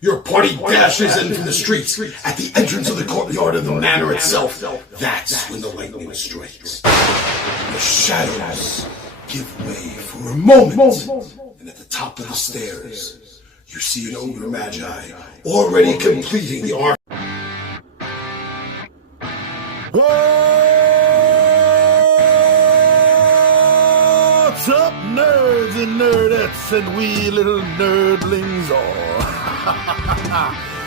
Your party dashes in from the streets. At the entrance of the courtyard of the manor itself, that's when the lightning strikes. The shadows give way for a moment. And at the top of the stairs, you see an ogre magi already completing the arc. What's up, nerds and nerdettes and wee little nerdlings all?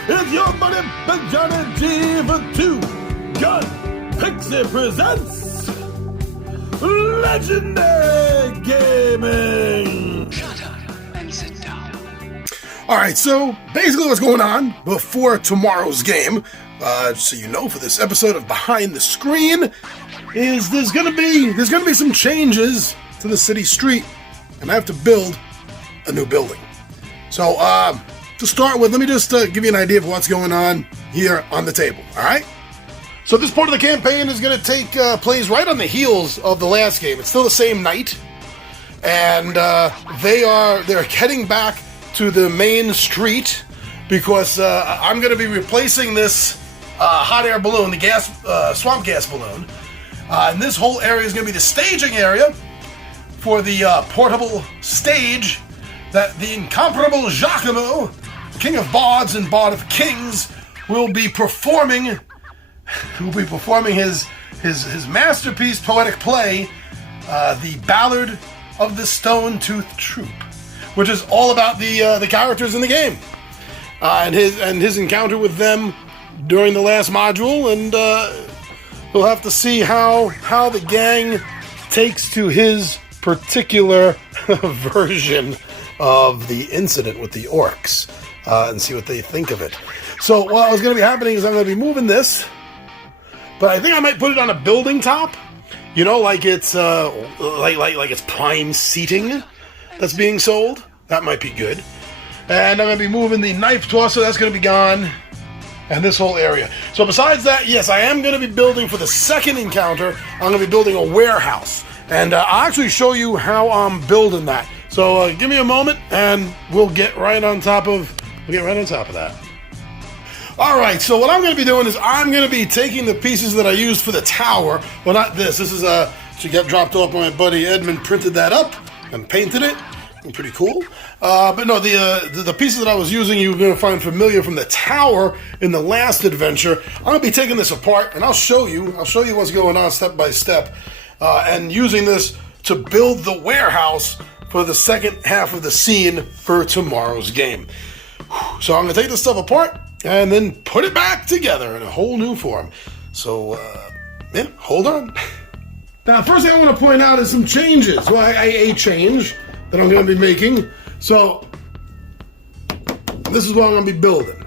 It's your buddy Johnny G for 2 Gun Pixie presents Legendary Gaming. Shut up and sit down. Alright, so basically what's going on before tomorrow's game, so you know, for this episode of Behind the Screen, is there's gonna be some changes to the city street, and I have to build a new building. So, to start with, let me just give you an idea of what's going on here on the table, alright? So this part of the campaign is going to take place right on the heels of the last game. It's still the same night, and they're heading back to the main street because I'm going to be replacing this hot air balloon, the gas swamp gas balloon, and this whole area is going to be the staging area for the portable stage that the incomparable Giacomo, King of Bards and Bard of Kings, will be performing. Will be performing his masterpiece poetic play, The Ballad of the Stone-Toothed Troop, which is all about the characters in the game, and his encounter with them during the last module, and we'll have to see how the gang takes to his particular version of the incident with the orcs, and see what they think of it. So what's going to be happening is I'm going to be moving this, but I think I might put it on a building top, you know, like it's like it's prime seating that's being sold. That might be good. And I'm going to be moving the knife tosser. That's going to be gone, and this whole area. So besides that, yes, I am going to be building for the second encounter. I'm going to be building a warehouse, and I'll actually show you how I'm building that. So give me a moment, and we'll get right on top of that. All right, so what I'm going to be doing is I'm going to be taking the pieces that I used for the tower. Well, not this. This is she got dropped off by my buddy Edmund. Printed that up and painted it. Pretty cool. But no, the pieces that I was using, you're going to find familiar from the tower in the last adventure. I'm going to be taking this apart, and I'll show you what's going on step by step, and using this to build the warehouse for the second half of the scene for tomorrow's game. So I'm going to take this stuff apart and then put it back together in a whole new form. So, yeah, hold on. Now, the first thing I want to point out is some changes. Well, a change that I'm going to be making. So, this is what I'm going to be building.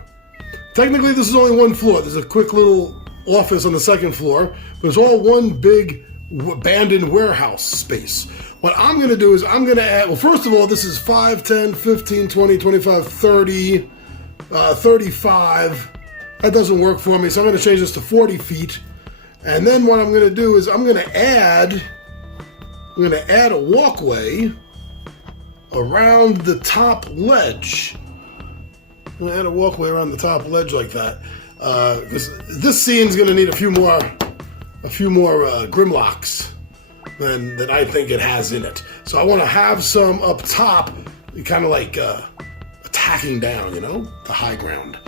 Technically, this is only one floor. There's a quick little office on the second floor, but it's all one big abandoned warehouse space. What I'm going to do is I'm going to add, well, first of all, this is 5, 10, 15, 20, 25, 30, 35. That doesn't work for me, so I'm going to change this to 40 feet. And then what I'm going to do is I'm going to add a walkway around the top ledge. I'm going to add a walkway around the top ledge like that. This scene's going to need a few more Grimlocks than I think it has in it. So I want to have some up top, kind of like attacking down, you know, the high ground.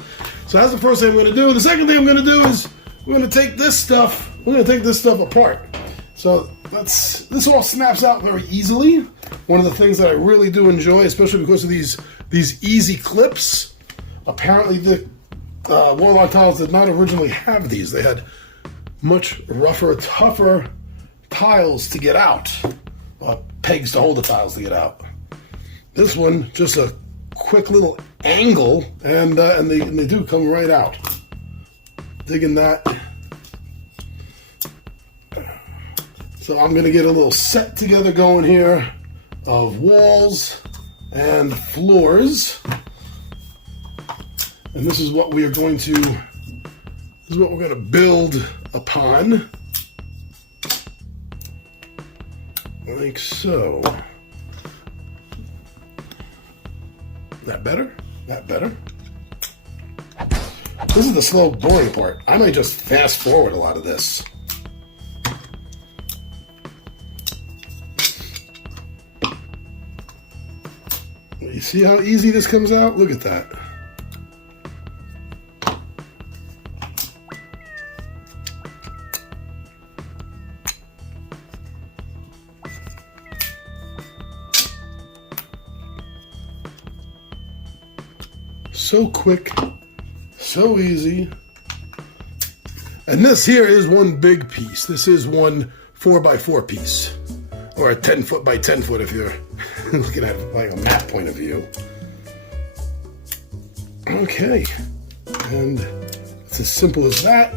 So that's the first thing I'm going to do. The second thing I'm going to do is we're going to take this stuff apart. So this all snaps out very easily. One of the things that I really do enjoy, especially because of these easy clips. Apparently the Warlock tiles did not originally have these. They had much rougher, tougher tiles to get out. Pegs to hold the tiles to get out. This one, just a quick little angle, and they do come right out. Digging that. So I'm going to get a little set together going here of walls and floors. And this is what we're going to build upon. Like so. That better? That better? This is the slow, boring part. I might just fast forward a lot of this. You see how easy this comes out? Look at that. So quick, so easy. And this here is one big piece. This is one 4x4 piece, or a 10 foot by 10 foot if you're looking at it like a map point of view. Okay, and it's as simple as that,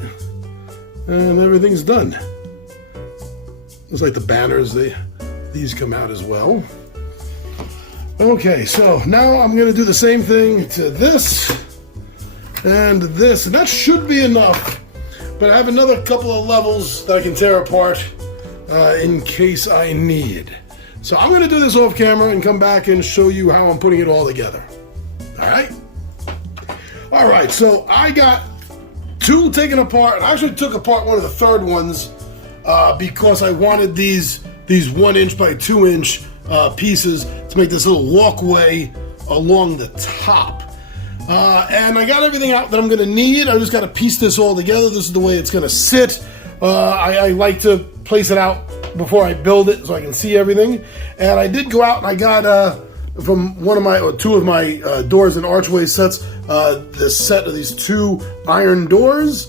and everything's done. Looks like the banners, these come out as well. Okay, so now I'm gonna do the same thing to this and this, and that should be enough. But I have another couple of levels that I can tear apart in case I need. So I'm gonna do this off camera and come back and show you how I'm putting it all together. All right? All right, so I got two taken apart, and I actually took apart one of the third ones because I wanted these 1 inch by 2 inch pieces to make this little walkway along the top. And I got everything out that I'm gonna need. I just gotta piece this all together. This is the way it's gonna sit. I like to place it out before I build it so I can see everything. And I did go out and I got from two of my doors and archway sets, this set of these 2 iron doors,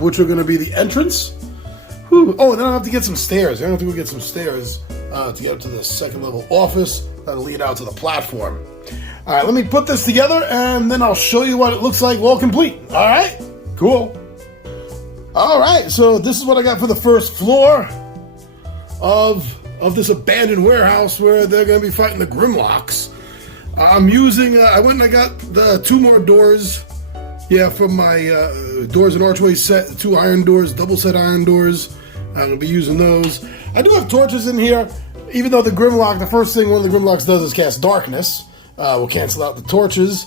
which are gonna be the entrance. Whew. Oh, and then I'll have to get some stairs. I have to go get some stairs to get up to the second level office that'll lead out to the platform. All right, let me put this together and then I'll show you what it looks like all complete. All right, cool. All right, so this is what I got for the first floor of this abandoned warehouse where they're gonna be fighting the Grimlocks. I'm using, I went and I got the 2 more doors. Yeah, from my doors and archway set, 2 iron doors, double set iron doors. I'm gonna be using those. I do have torches in here, even though the Grimlock, the first thing one of the Grimlocks does is cast darkness. We'll cancel out the torches,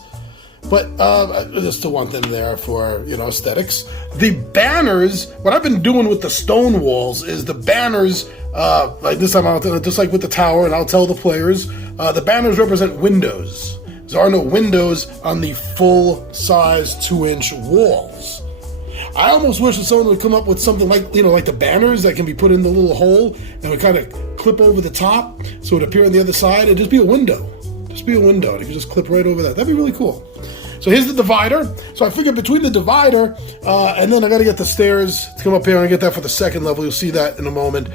but I just still want them there for, you know, aesthetics. The banners, what I've been doing with the stone walls is the banners, like this time, just like with the tower, and I'll tell the players, the banners represent windows. There are no windows on the full-size 2-inch walls. I almost wish that someone would come up with something like, you know, like the banners that can be put in the little hole and would kind of clip over the top so it would appear on the other side and just be a window. Just be a window. You can just clip right over that. That'd be really cool. So here's the divider. So I figured between the divider and then I got to get the stairs to come up here and get that for the second level. You'll see that in a moment.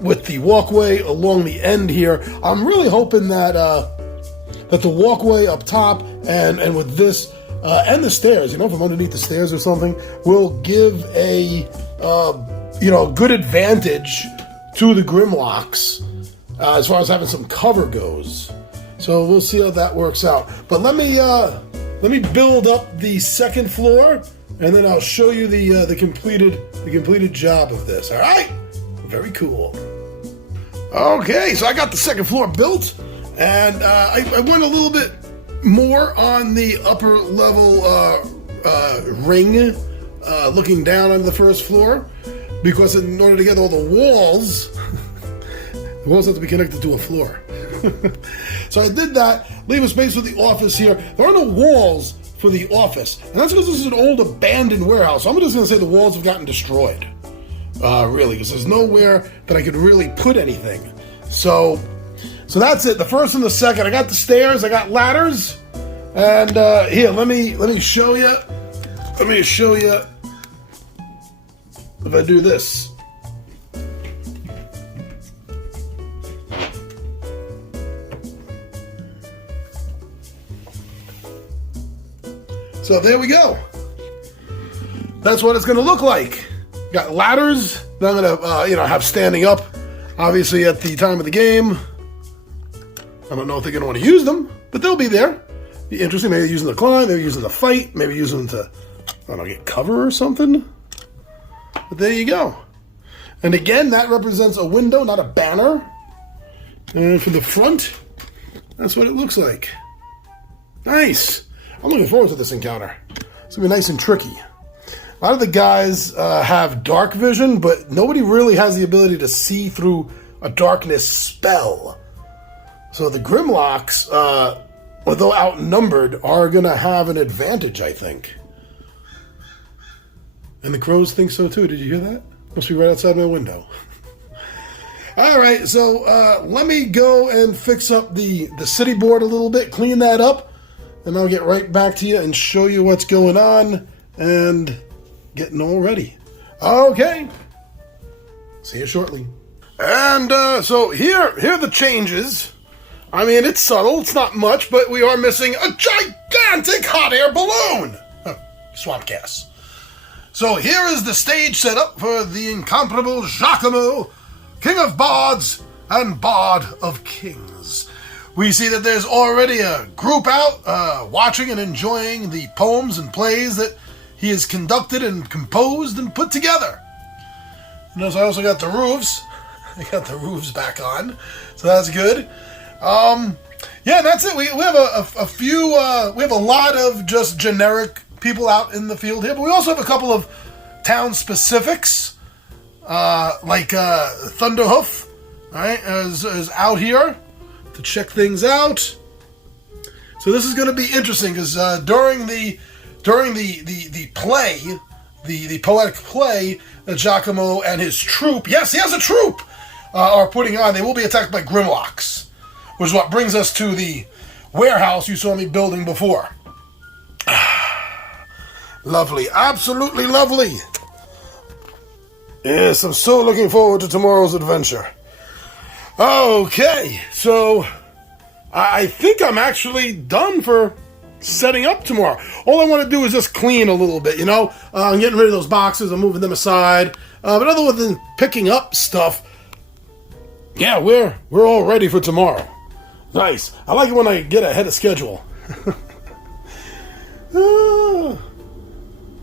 With the walkway along the end here, I'm really hoping that that the walkway up top and with this and the stairs, you know, from underneath the stairs or something, will give a you know, good advantage to the Grimlocks as far as having some cover goes. So we'll see how that works out. But let me build up the second floor, and then I'll show you the completed job of this. All right, very cool. Okay, so I got the second floor built, and I went a little bit more on the upper level ring, looking down on the first floor, because in order to get all the walls, the walls have to be connected to a floor. So I did that, leave a space for the office here. There are no walls for the office, and that's because this is an old abandoned warehouse. So I'm just going to say the walls have gotten destroyed, really, because there's nowhere that I could really put anything. So that's it. The first and the second. I got the stairs. I got ladders, and here, let me show you. Let me show you if I do this. So there we go. That's what it's going to look like. Got ladders that I'm going to, you know, have standing up, obviously at the time of the game. I don't know if they're going to want to use them, but they'll be there. Be interesting. Maybe using the climb, maybe using the fight, maybe using them to, I don't know, get cover or something. But there you go. And again, that represents a window, not a banner. And from the front, that's what it looks like. Nice. I'm looking forward to this encounter. It's going to be nice and tricky. A lot of the guys have dark vision, but nobody really has the ability to see through a darkness spell. So the Grimlocks, although outnumbered, are going to have an advantage, I think. And the crows think so too. Did you hear that? Must be right outside my window. All right, so let me go and fix up the city board a little bit, clean that up, and I'll get right back to you and show you what's going on and getting all ready. Okay. See you shortly. And so here are the changes. I mean, it's subtle. It's not much, but we are missing a gigantic hot air balloon. Swamp gas. So here is the stage setup for the incomparable Giacomo, King of Bards and Bard of Kings. We see that there's already a group out watching and enjoying the poems and plays that he has conducted and composed and put together. Notice I also got the roofs. I got the roofs back on, so that's good. Yeah, that's it. We have a few. We have a lot of just generic people out in the field here, but we also have a couple of town specifics, like Thunderhoof, right, is out here to check things out. So this is going to be interesting because during the play, the poetic play that Giacomo and his troupe, yes, he has a troupe, are putting on, they will be attacked by Grimlocks, which is what brings us to the warehouse you saw me building before. Lovely, absolutely lovely. Yes, I'm so looking forward to tomorrow's adventure. Okay, so I think I'm actually done for setting up tomorrow. All I want to do is just clean a little bit, you know? I'm getting rid of those boxes, I'm moving them aside. But other than picking up stuff, yeah, we're all ready for tomorrow. Nice. I like it when I get ahead of schedule.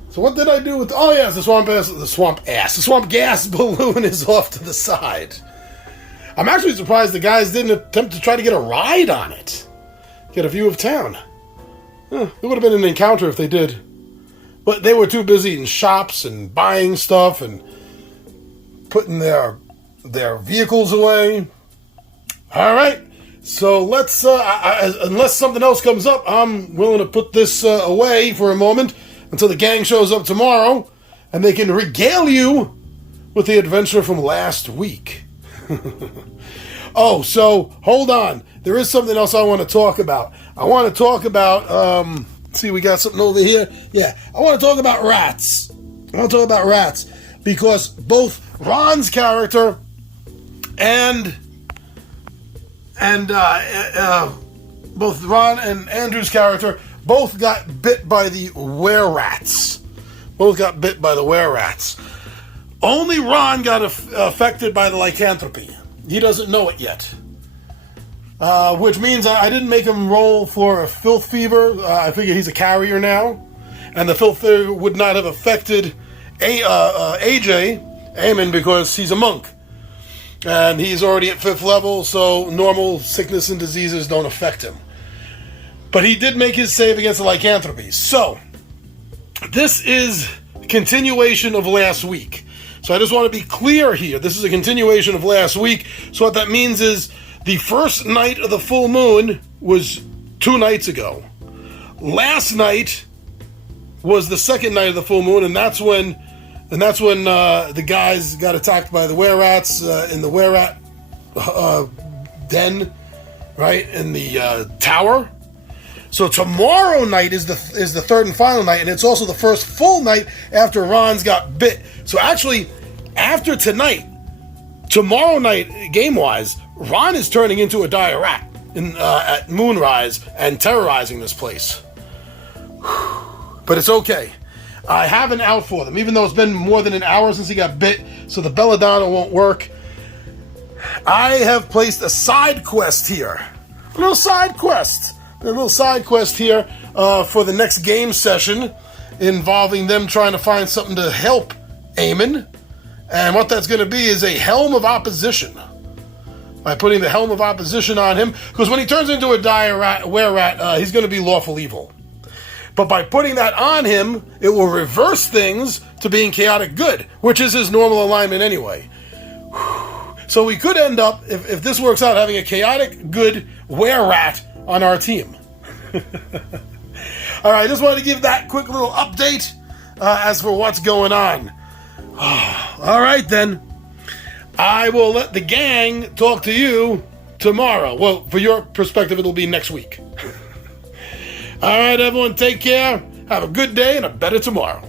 So what did I do with... Oh, yes, the swamp gas balloon is off to the side. I'm actually surprised the guys didn't attempt to try to get a ride on it. Get a view of town. It would have been an encounter if they did. But they were too busy in shops and buying stuff and putting their vehicles away. All right. So let's, unless something else comes up, I'm willing to put this away for a moment until the gang shows up tomorrow and they can regale you with the adventure from last week. Oh, so hold on. There is something else I want to talk about. I want to talk about, see, we got something over here. Yeah, I want to talk about rats. Because both Ron's character and both Ron and Andrew's character both got bit by the were-rats. Only Ron got affected by the lycanthropy. He doesn't know it yet. Which means I didn't make him roll for a filth fever. I figure he's a carrier now. And the filth fever would not have affected Eamon, because he's a monk. And he's already at 5th level, so normal sickness and diseases don't affect him. But he did make his save against the lycanthropy. So, this is a continuation of last week. So I just want to be clear here. This is a continuation of last week. So what that means is the first night of the full moon was 2 nights ago. Last night was the second night of the full moon, and that's when the guys got attacked by the were-rats in the were-rat den, right, in the tower. So tomorrow night is the third and final night, and it's also the first full night after Ron's got bit. So actually, after tonight, tomorrow night, game-wise, Ron is turning into a dire rat at Moonrise and terrorizing this place. But it's okay. I have an out for them, even though it's been more than an hour since he got bit, so the belladonna won't work. I have placed a side quest here. A little side quest here for the next game session, involving them trying to find something to help Eamon. And what that's going to be is a Helm of Opposition. By putting the Helm of Opposition on him, because when he turns into a dire rat, were-rat, he's going to be lawful evil. But by putting that on him, it will reverse things to being chaotic good, which is his normal alignment anyway. So we could end up, if this works out, having a chaotic good were-rat on our team. All right, I just wanted to give that quick little update as for what's going on. All right, then. I will let the gang talk to you tomorrow. Well, for your perspective, it'll be next week. All right, everyone, take care. Have a good day and a better tomorrow.